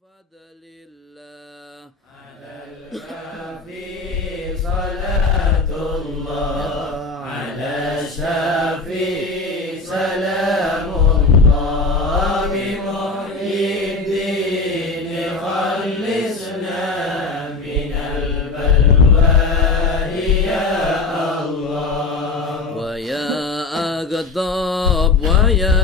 بفضل الله على الكافي صلاة الله على الشافي سلام الله بمحيي الدين خلصنا من البلوى يا الله ويا أغضب ويا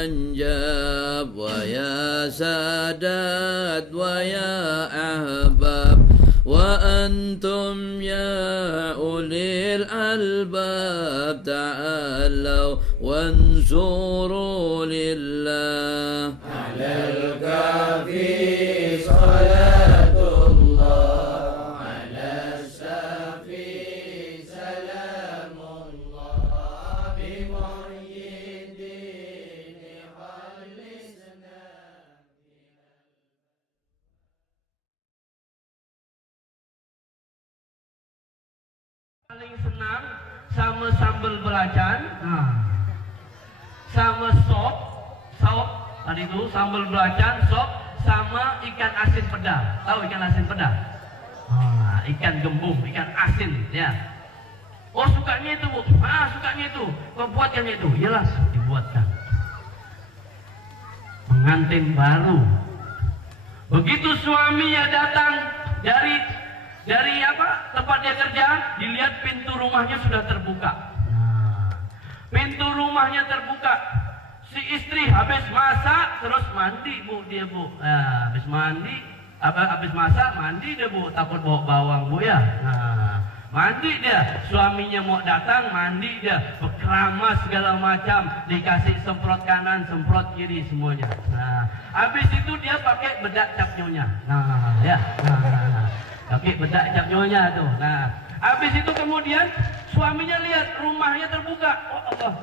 أنجاب ويا سادات ويا أحباب وأنتم يا أولي الألباب تعالوا وانصروا لله على الكافي صلاة الله على الشافي سلام الله بمحيي الدين خلصنا paling senang sama sambal belacan, sama sop tadi itu sambal belacan, sop, sama ikan asin peda. Tahu ikan asin peda? Ikan gembung, ikan asin, ya. Oh sukanya itu bu, sukanya itu. Kau buatkan itu, jelas dibuatkan. Pengantin baru. Begitu suaminya datang dari apa tempat dia kerja, dilihat pintu rumahnya sudah terbuka. Pintu rumahnya terbuka. Si istri habis masak terus mandi bu, dia bu. Habis mandi, habis masak mandi dia bu, takut bawa bawang bu ya. Mandi dia, suaminya mau datang mandi dia, berkeramas segala macam, dikasih semprot kanan, semprot kiri semuanya. Habis itu dia pakai bedak cap nyonya. Pakai bedak cap nyonya tuh. Habis itu kemudian suaminya lihat rumahnya terbuka. Oh Allah.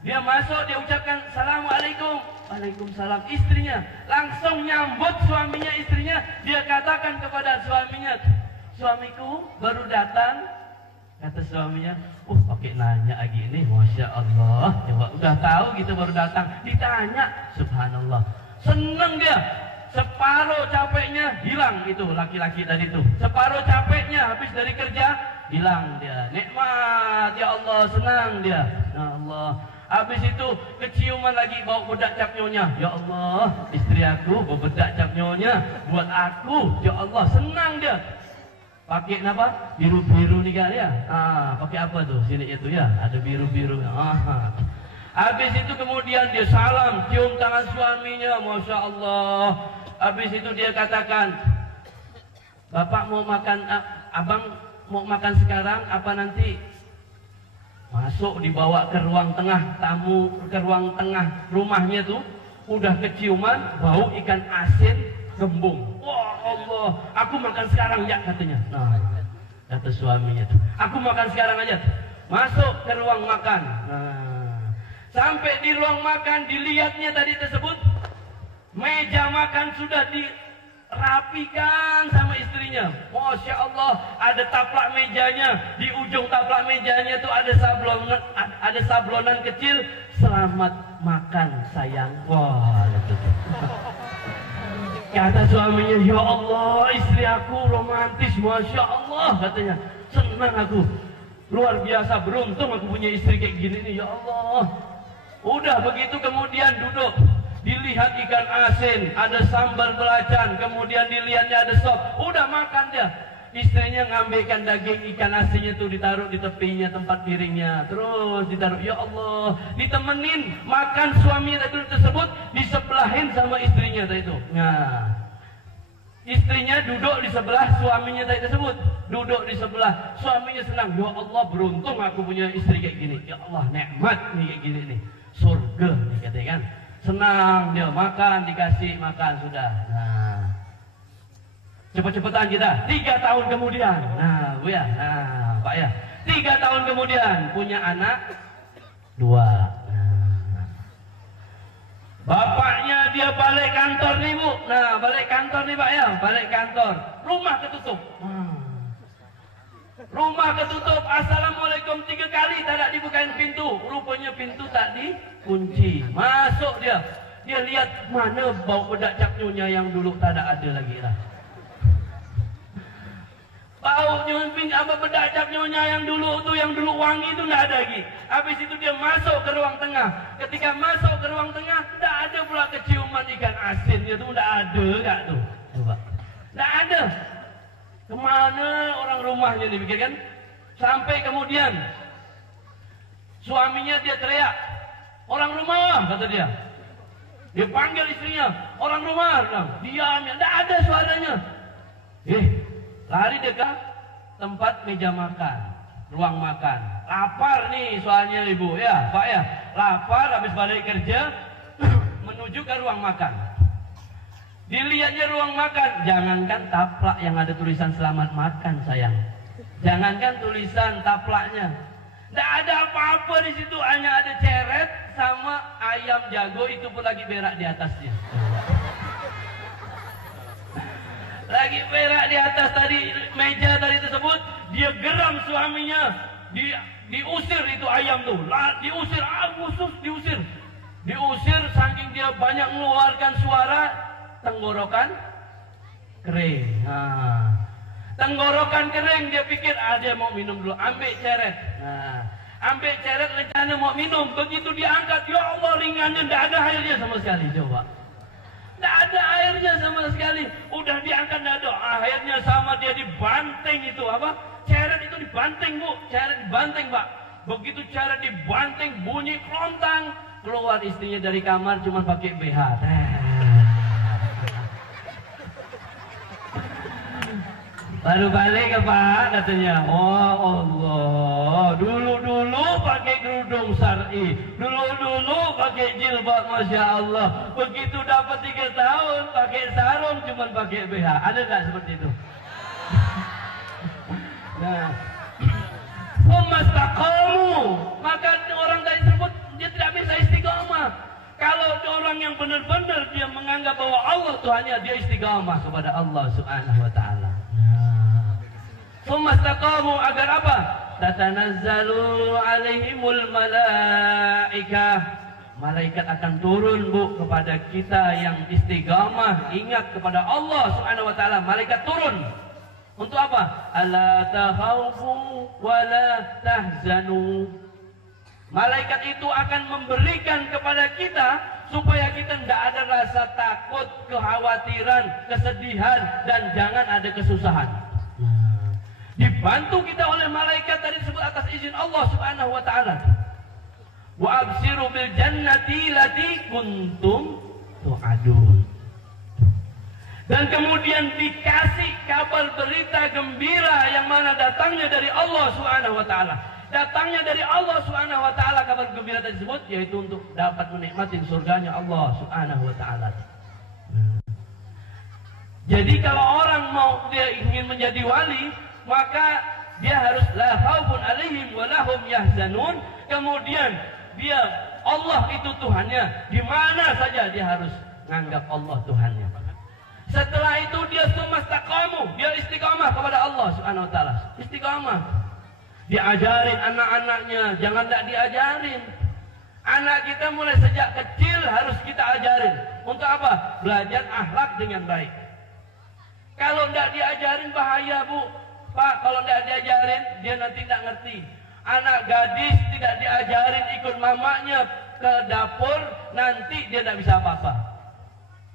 Dia masuk, dia ucapkan Assalamualaikum. Waalaikumsalam. Istrinya langsung nyambut suaminya, istrinya. Dia katakan kepada suaminya, suamiku baru datang. Kata suaminya, pakai nanya lagi ini, Masya Allah. Coba udah tahu gitu baru datang, ditanya, Subhanallah. Seneng dia. Separuh capeknya hilang itu laki-laki tadi itu. Separuh capeknya habis dari kerja hilang dia. Nikmat ya Allah, senang dia. Ya Allah. Habis itu keciuman lagi bawa bedak cap nyonya. Ya Allah, istri aku bawa bedak cap nyonya buat aku. Ya Allah, senang dia. Pakai apa? Biru-biru nih kan ya. Pakai apa tuh? Sini itu ya, ada biru-biru. Habis itu kemudian dia salam, cium tangan suaminya, Masya Allah. Habis itu dia katakan, Bapak mau makan, Abang mau makan sekarang apa nanti? Masuk dibawa ke ruang tengah tamu, ke ruang tengah rumahnya tuh, udah keciuman bau ikan asin gembung. Wah Allah, aku makan sekarang ya katanya. Kata suaminya tuh, aku makan sekarang aja. Masuk ke ruang makan. Sampai di ruang makan dilihatnya tadi tersebut, meja makan sudah dirapikan sama istrinya. Masya Allah, ada taplak mejanya. Di ujung taplak mejanya tuh ada sablonan kecil. Selamat makan sayang. Wah, itu. Kata suaminya, ya Allah, istri aku romantis, Masya Allah, katanya. Senang aku, luar biasa, beruntung aku punya istri kayak gini nih, ya Allah. Udah begitu kemudian duduk, dilihat ikan asin, ada sambal belacan, kemudian dilihatnya ada sop, udah makan dia. Istrinya ngambilkan daging ikan asinnya tuh ditaruh di tepinya tempat piringnya, terus ditaruh, ya Allah, ditemenin makan suaminya tadi tersebut, disebelahin sama istrinya tadi itu. Istrinya duduk di sebelah suaminya tadi tersebut, duduk di sebelah, suaminya senang, ya Allah beruntung aku punya istri kayak gini, ya Allah nikmat nih kayak gini nih, surga nih katanya kan. Senang dia makan, dikasih makan sudah. Cepet-cepetan kita 3 tahun kemudian, Bu ya, Pak ya, 3 tahun kemudian punya anak 2. Bapaknya dia balik kantor nih Bu. Balik kantor nih Pak ya, balik kantor. Rumah ketutup. Rumah ketutup, assalamualaikum 3 kali, tak ada dibukain pintu. Rupanya pintu tak dikunci. Masuk dia. Dia lihat mana bau bedak cap nyonya yang dulu tak ada lagi lah. Bau apa bedak cap nyonya yang dulu wangi itu tidak ada lagi. Habis itu dia masuk ke ruang tengah. Ketika masuk ke ruang tengah, tidak ada pula keciuman ikan asin itu, tidak ada kak tuh. Coba, tidak ada. Kemana orang rumahnya dipikirkan? Sampai kemudian suaminya dia teriak, orang rumah, kata dia. Dia panggil istrinya, orang rumah, diam, tidak ada suaranya. Lari dekat tempat meja makan, ruang makan. Lapar nih soalnya ibu, ya pak ya, lapar habis balik kerja, menuju ke ruang makan. Dilihatnya ruang makan, jangankan taplak yang ada tulisan selamat makan sayang, jangankan tulisan taplaknya, tidak ada apa-apa di situ, hanya ada ceret sama ayam jago itu pun lagi berak di atasnya. Lagi berak di atas tadi meja tadi tersebut, dia geram suaminya, diusir itu ayam tuh, diusir saking dia banyak mengeluarkan suara, tenggorokan kering. Tenggorokan kering, dia pikir dia mau minum dulu, ambil ceret. Ambil ceret rencana mau minum, begitu diangkat, ya Allah ringannya, tidak ada airnya sama sekali. Coba, tidak ada airnya sama sekali. Udah diangkat tidak ada airnya, sama dia dibanting itu apa? Ceret itu dibanting bu, ceret dibanting pak. Begitu ceret dibanting, bunyi kelontang, keluar istrinya dari kamar cuma pakai BH. Baru balik ke pak katanya. Oh Allah, dulu pakai kerudung syar'i, dulu pakai jilbab, masya Allah. Begitu dapat 3 tahun pakai sarung cuma pakai BH. Ada nggak seperti itu? Nah, umastaqamu, maka orang tadi tersebut dia tidak bisa istiqamah. Kalau orang yang benar-benar dia menganggap bahwa Allah Tuhannya, dia istiqamah kepada Allah Subhanahu wa taala. Umastaqamu agar apa? Tatanazzalu alaihimul malaikah. Malaikat akan turun bu kepada kita yang istiqamah, ingat kepada Allah Subhanahu wa taala. Malaikat turun untuk apa? Alla takhawfu wa la tahzanu. Malaikat itu akan memberikan kepada kita supaya kita tidak ada rasa takut, kekhawatiran, kesedihan, dan jangan ada kesusahan. Dibantu kita oleh malaikat tadi disebut atas izin Allah Subhanahu wa taala. Wa absiru bil jannati lati kuntum tu'adun. Dan kemudian dikasih kabar berita gembira yang mana datangnya dari Allah Subhanahu wa taala. Datangnya dari Allah Subhanahu wa taala kabar gembira tersebut yaitu untuk dapat menikmati surganya Allah Subhanahu wa taala. Jadi kalau orang mau dia ingin menjadi wali, maka dia harus la khaufun alaihim wa lahum yahzanun. Kemudian dia Allah itu Tuhannya, di mana saja dia harus menganggap Allah Tuhannya. Setelah itu dia sumastaqamu, dia istiqamah kepada Allah Subhanahu wa taala. Istiqamah. Diajarin anak-anaknya, jangan tak diajarin. Anak kita mulai sejak kecil harus kita ajarin. Untuk apa? Belajar akhlak dengan baik. Kalau tidak diajarin bahaya bu. Pak, kalau tidak diajarin, dia nanti tidak ngerti. Anak gadis tidak diajarin ikut mamanya ke dapur, nanti dia tidak bisa apa-apa.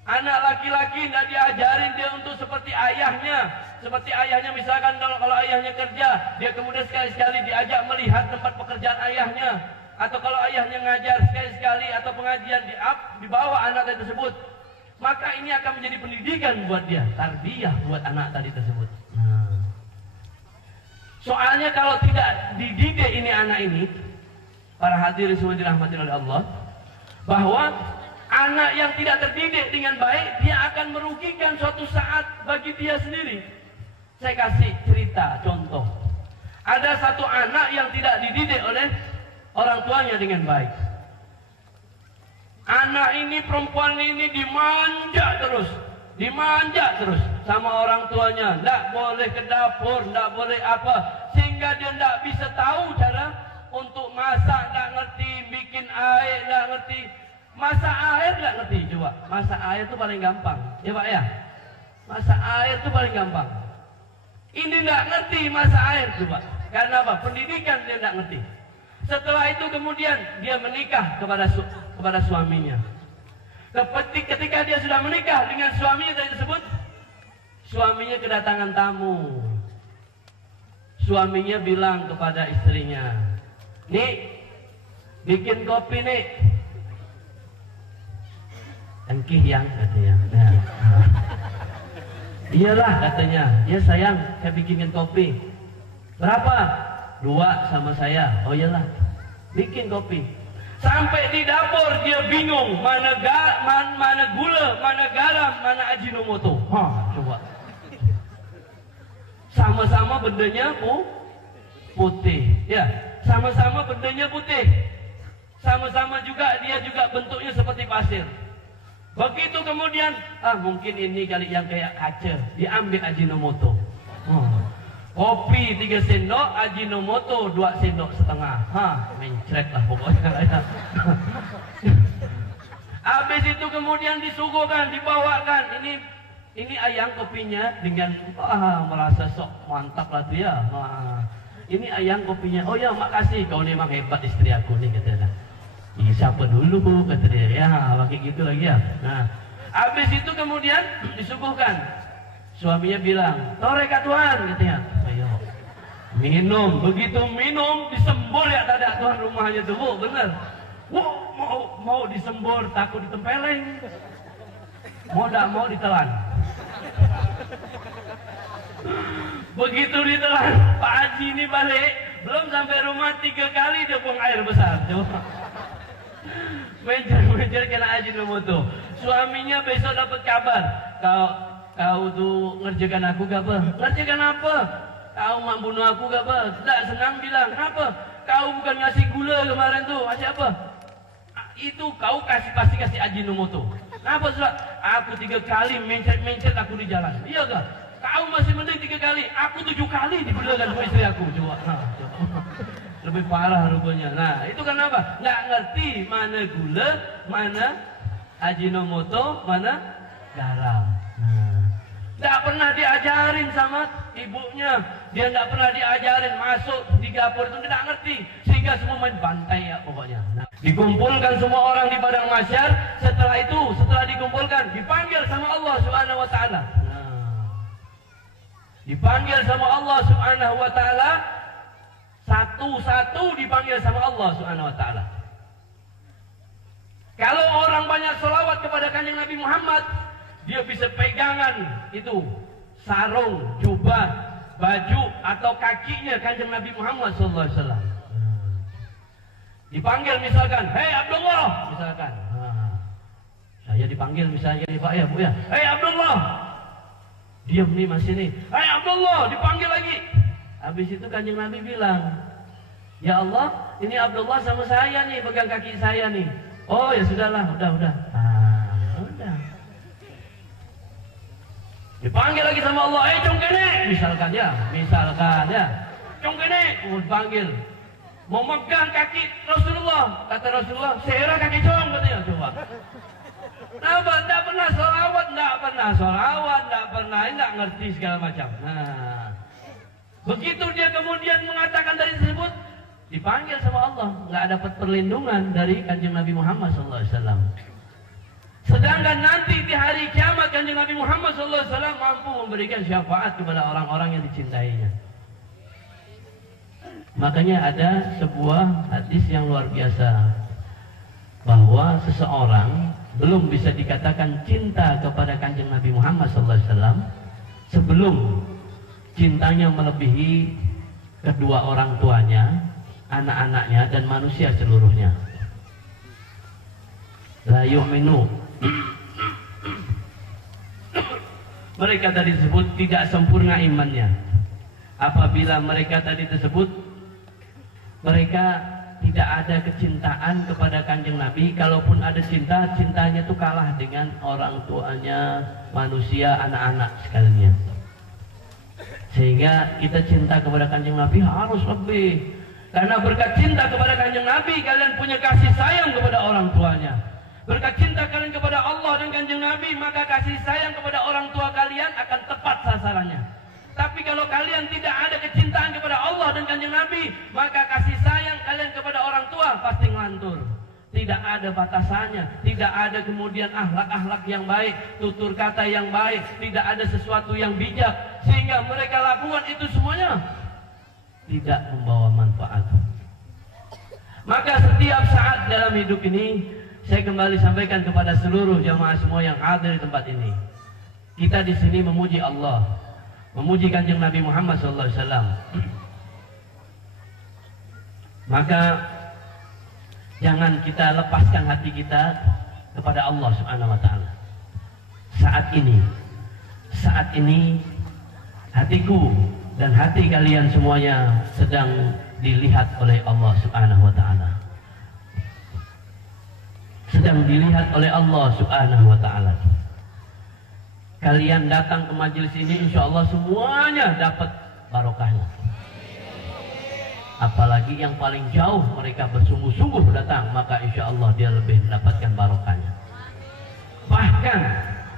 Anak laki-laki tidak diajarin dia untuk seperti ayahnya. Seperti ayahnya misalkan kalau ayahnya kerja, dia kemudian sekali-sekali diajak melihat tempat pekerjaan ayahnya. Atau kalau ayahnya ngajar sekali-sekali atau pengajian dibawa anak tadi tersebut. Maka ini akan menjadi pendidikan buat dia, tarbiyah buat anak tadi tersebut. Soalnya kalau tidak dididik ini anak ini, para hadirin semua dirahmati oleh Allah, bahwa anak yang tidak terdidik dengan baik, dia akan merugikan suatu saat bagi dia sendiri. Saya kasih cerita, contoh. Ada satu anak yang tidak dididik oleh orang tuanya dengan baik. Anak ini, perempuan ini dimanja terus sama orang tuanya, tidak boleh ke dapur, tidak boleh apa, sehingga dia tidak bisa tahu cara untuk masak, tidak ngerti, bikin air, tidak ngerti. Masak air nggak ngerti coba. Masak air itu paling gampang, ya Pak ya. Masak air itu paling gampang. Ini nggak ngerti masak air coba. Karena apa? Pendidikan dia nggak ngerti. Setelah itu kemudian dia menikah kepada suaminya. Ketika dia sudah menikah dengan suaminya tadi tersebut, suaminya kedatangan tamu. Suaminya bilang kepada istrinya, "Nih, bikin kopi nih." "Engkih yang," katanya. Nah. "Iyalah," katanya. "Ya sayang, saya bikinin kopi." "Berapa?" "2 sama saya." "Oh iyalah, bikin kopi." Sampai di dapur dia bingung mana gula, mana garam, mana ajinomoto. Coba. Sama-sama bendanya putih, ya. Sama-sama bendanya putih. Sama-sama juga dia juga bentuknya seperti pasir. Begitu kemudian, mungkin ini kali yang kayak kaca, diambil ajinomoto. Kopi 3 sendok, ajinomoto 2 sendok setengah. Mencret lah pokoknya. Habis itu kemudian disuguhkan, dibawakan. Ini ayang kopinya dengan merasa sok mantap lah tuh ya. Ini ayang kopinya. "Oh ya, makasih, kau memang hebat istri aku nih," katanya. "Siapa dulu," kata dia. Ya, pakai gitu lagi ya. Nah, habis itu kemudian disuguhkan. Suaminya bilang, "Toreka Tuhan," katanya. "Ayo, minum." Begitu minum, disembur ya dadak tuan rumahnya tuh, Bu, bener. Mau disembur, takut ditempeleng. Mau ditelan. Begitu ditelan, Pak Haji ini balik, belum sampai rumah 3 kali dia buang air besar. Coba. Mejer kena ajinomoto. Suaminya besok dapat kabar, kau tuh ngerjakan aku gak apa? Ngerjakan apa? Kau mau bunuh aku gak apa? Tak senang bilang, "Kenapa? Kau bukan ngasih gula kemarin tuh, ngasih apa?" "Itu kau pasti kasih ajinomoto." "Kenapa sudah? Aku 3 kali mencet aku di jalan." "Iya gak? Kau masih mending 3 kali, aku 7 kali dibelakan sama istri aku." Coba. Coba. Lebih parah rupanya. Nah, itu kenapa? Nggak ngerti mana gula, mana ajinomoto, mana garam. Nggak pernah diajarin sama ibunya. Dia nggak pernah diajarin masuk di dapur itu, nggak ngerti. Sehingga semua main bantai ya pokoknya. Nah, dikumpulkan semua orang di padang mahsyar. Setelah dikumpulkan, dipanggil sama Allah Subhanahu wa taala. Dipanggil sama Allah Subhanahu wa taala. Satu-satu dipanggil sama Allah Subhanahu wa taala. Kalau orang banyak selawat kepada Kanjeng Nabi Muhammad, dia bisa pegangan itu sarung, jubah, baju atau kakinya Kanjeng Nabi Muhammad sallallahu alaihi wasallam. Dipanggil misalkan, "Hei Abdullah," misalkan. Saya dipanggil misalnya nih Pak ya, Bu ya. "Hei Abdullah." Diam nih masih nih. "Hei Abdullah," dipanggil lagi. Habis itu Kanjeng Nabi bilang, "Ya Allah, ini Abdullah sama saya nih, pegang kaki saya nih." "Oh ya sudahlah, udah. Udah. Dipanggil lagi sama Allah, "Congkene," misalkan ya, "Congkene," dipanggil. Mau megang kaki Rasulullah, kata Rasulullah, "Sera kaki cong," katanya. Coba. Kenapa? Tidak pernah sholawat, tidak ngerti segala macam. Nah, begitu dia kemudian mengatakan dari tersebut, dipanggil sama Allah, nggak dapat perlindungan dari Kanjeng Nabi Muhammad SAW. Sedangkan nanti di hari kiamat Kanjeng Nabi Muhammad SAW mampu memberikan syafaat kepada orang-orang yang dicintainya. Makanya ada sebuah hadis yang luar biasa, bahwa seseorang belum bisa dikatakan cinta kepada Kanjeng Nabi Muhammad SAW sebelum cintanya melebihi kedua orang tuanya, anak-anaknya, dan manusia seluruhnya. La yu'minu. Mereka tadi disebut tidak sempurna imannya. Apabila mereka tadi tersebut, mereka tidak ada kecintaan kepada Kanjeng Nabi. Kalaupun ada cinta, cintanya itu kalah dengan orang tuanya, manusia, anak-anak sekalian. Sehingga kita cinta kepada Kanjeng Nabi harus lebih. Karena berkat cinta kepada Kanjeng Nabi, kalian punya kasih sayang kepada orang tuanya. berkat cinta kalian kepada Allah dan Kanjeng Nabi, maka kasih sayang kepada orang tua kalian akan tepat sasarannya. Tapi kalau kalian tidak ada kecintaan kepada Allah dan Kanjeng Nabi, maka kasih sayang kalian kepada orang tua pasti ngelantur. Tidak ada batasannya, tidak ada kemudian akhlak-akhlak yang baik, tutur kata yang baik, tidak ada sesuatu yang bijak, sehingga mereka lakukan itu semuanya tidak membawa manfaat. Maka setiap saat dalam hidup ini, saya kembali sampaikan kepada seluruh jamaah semua yang hadir di tempat ini. Kita di sini memuji Allah, memuji Kanjeng Nabi Muhammad SAW. Maka jangan kita lepaskan hati kita kepada Allah Subhanahu wa taala. Saat ini hatiku dan hati kalian semuanya sedang dilihat oleh Allah Subhanahu wa taala. Sedang dilihat oleh Allah Subhanahu wa taala. Kalian datang ke majelis ini, insya Allah semuanya dapat barokahnya. Apalagi yang paling jauh mereka bersungguh-sungguh datang, maka insya Allah dia lebih mendapatkan barokahnya. Bahkan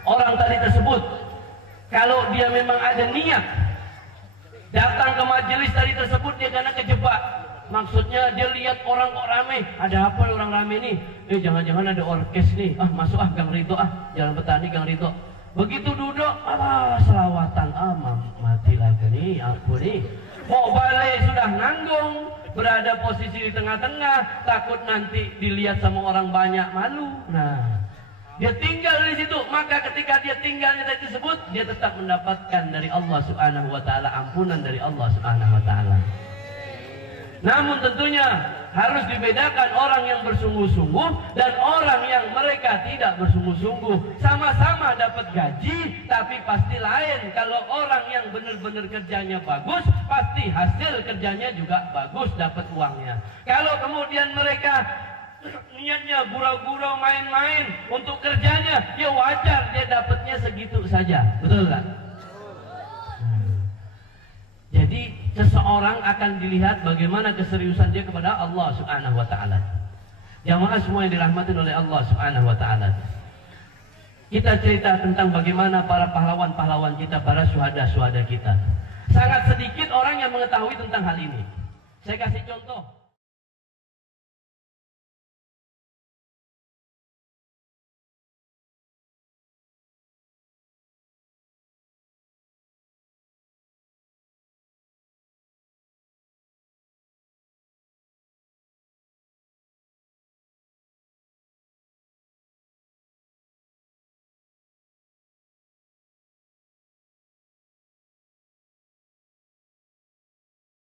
orang tadi tersebut, kalau dia memang ada niat datang ke majelis tadi tersebut, dia karena kejebak. Maksudnya dia lihat orang kok rame, ada apa orang rame nih? Jangan-jangan ada orkes nih. Masuk Gang Ridho, Jalan Petani Gang Ridho. Begitu duduk, selawatan, mati lagi nih, aku nih. Mau balik sudah nanggung, berada posisi di tengah-tengah, takut nanti dilihat sama orang banyak, malu. Nah, dia tinggal di situ. Maka ketika dia tinggalnya tadi tersebut, dia tetap mendapatkan dari Allah Subhanahu wa taala ampunan dari Allah Subhanahu wa taala. Namun tentunya harus dibedakan orang yang bersungguh-sungguh dan orang yang mereka tidak bersungguh-sungguh. Sama-sama dapat gaji, tapi pasti lain. Kalau orang yang benar-benar kerjanya bagus, pasti hasil kerjanya juga bagus, dapat uangnya. Kalau kemudian mereka niatnya gurau-gurau main-main untuk kerjanya, ya wajar dia dapatnya segitu saja. Betul kan? Jadi seseorang akan dilihat bagaimana keseriusan dia kepada Allah Subhanahu wa taala. Jamaah semua yang dirahmati oleh Allah Subhanahu wa taala. Kita cerita tentang bagaimana para pahlawan-pahlawan kita, para syuhada-syuhada kita. Sangat sedikit orang yang mengetahui tentang hal ini. Saya kasih contoh.